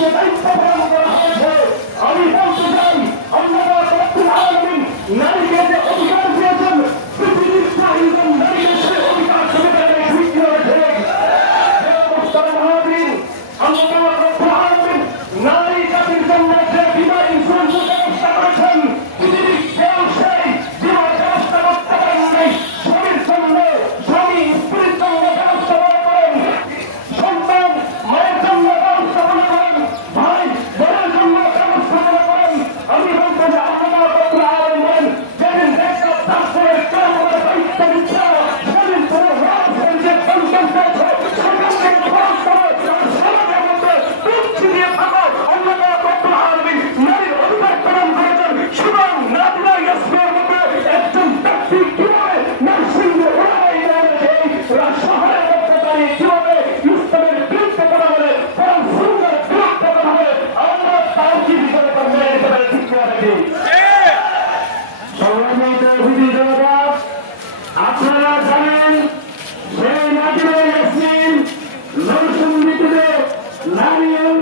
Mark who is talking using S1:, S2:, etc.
S1: মানুষকে দায়িত্ব পালন করা হয়েছে। আমি বলতে চাই আমরা নারী
S2: আপনারা জানেন সেই নাজিবুল ইসলাম